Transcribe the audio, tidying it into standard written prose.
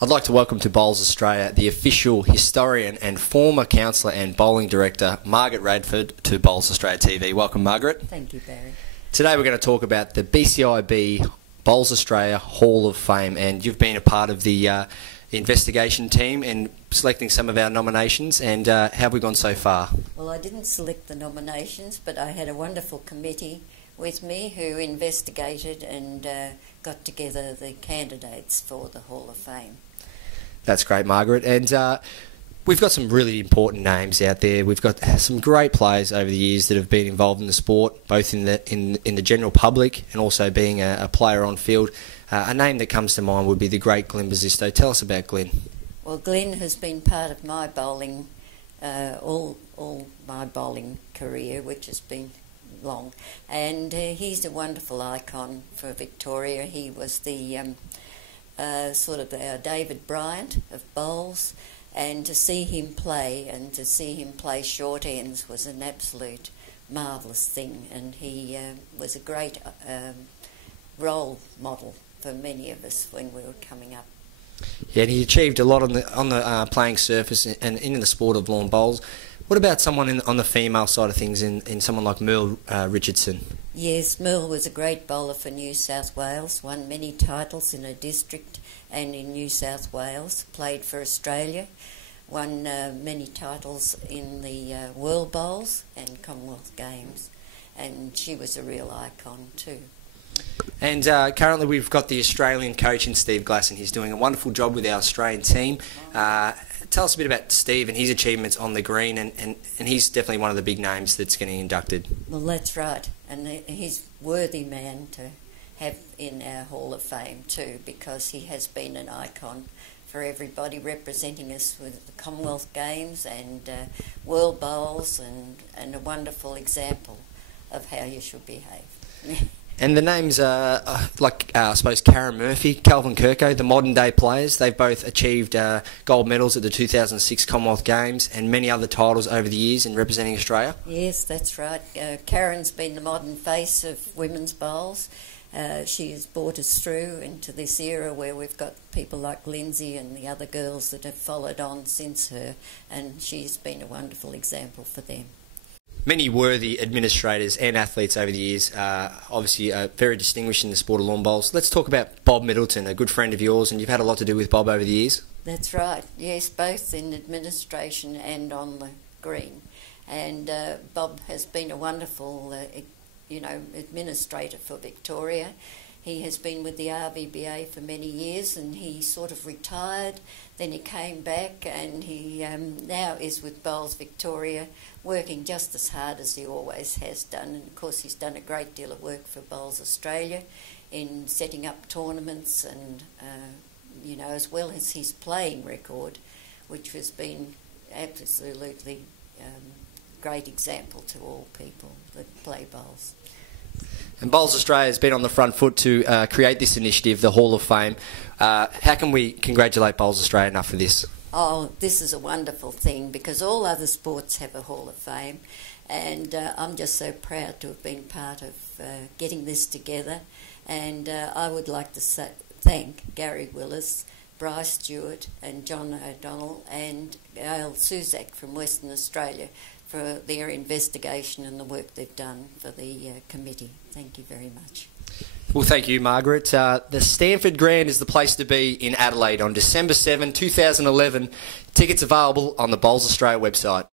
I'd like to welcome to Bowls Australia the official historian and former counsellor and bowling director, Margaret Radford, to Bowls Australia TV. Welcome, Margaret. Thank you, Barrie. Today we're going to talk about the BCiB Bowls Australia Hall of Fame, and you've been a part of the investigation team in selecting some of our nominations, and how have we gone so far? Well, I didn't select the nominations, but I had a wonderful committee with me who investigated and got together the candidates for the Hall of Fame. That's great, Margaret. And we've got some really important names out there. We've got some great players over the years that have been involved in the sport, both in the general public and also being a player on field. A name that comes to mind would be the great Glenn Basisto. Tell us about Glenn. Well, Glenn has been part of my bowling, all my bowling career, which has been long, and he's a wonderful icon for Victoria. He was the sort of our David Bryant of bowls, and to see him play and to see him play short ends was an absolute marvellous thing, and he was a great role model for many of us when we were coming up. Yeah, and he achieved a lot on the playing surface and in the sport of lawn bowls. What about someone on the female side of things, in someone like Merle Richardson? Yes, Merle was a great bowler for New South Wales, won many titles in a district and in New South Wales, played for Australia, won many titles in the World Bowls and Commonwealth Games, and she was a real icon too. And currently we've got the Australian coach in Steve Glasson. He's doing a wonderful job with our Australian team. Tell us a bit about Steve and his achievements on the green, and he's definitely one of the big names that's getting inducted. Well, that's right, and he's a worthy man to have in our Hall of Fame too, because he has been an icon for everybody, representing us with the Commonwealth Games and World Bowls, and a wonderful example of how you should behave. And the names are I suppose, Karen Murphy, Calvin Kirko, the modern day players. They've both achieved gold medals at the 2006 Commonwealth Games and many other titles over the years in representing Australia. Yes, that's right. Karen's been the modern face of women's bowls. She has brought us through into this era where we've got people like Lindsay and the other girls that have followed on since her, and she's been a wonderful example for them. Many worthy administrators and athletes over the years, obviously very distinguished in the sport of lawn bowls. Let's talk about Bob Middleton, a good friend of yours, and you've had a lot to do with Bob over the years. That's right, yes, both in administration and on the green. And Bob has been a wonderful administrator for Victoria. He has been with the RVBA for many years, and he sort of retired, then he came back, and he now is with Bowls Victoria, working just as hard as he always has done. And of course he's done a great deal of work for Bowls Australia in setting up tournaments and as well as his playing record, which has been absolutely great example to all people that play bowls. And Bowls Australia has been on the front foot to create this initiative, the Hall of Fame. How can we congratulate Bowls Australia enough for this? Oh, this is a wonderful thing, because all other sports have a Hall of Fame, and I'm just so proud to have been part of getting this together. And I would like to thank Gary Willis, Bryce Stewart and John O'Donnell and Gail Suzak from Western Australia for their investigation and the work they've done for the committee. Thank you very much. Well, thank you, Margaret. The Stanford Grand is the place to be in Adelaide on December 7, 2011. Tickets available on the Bowls Australia website.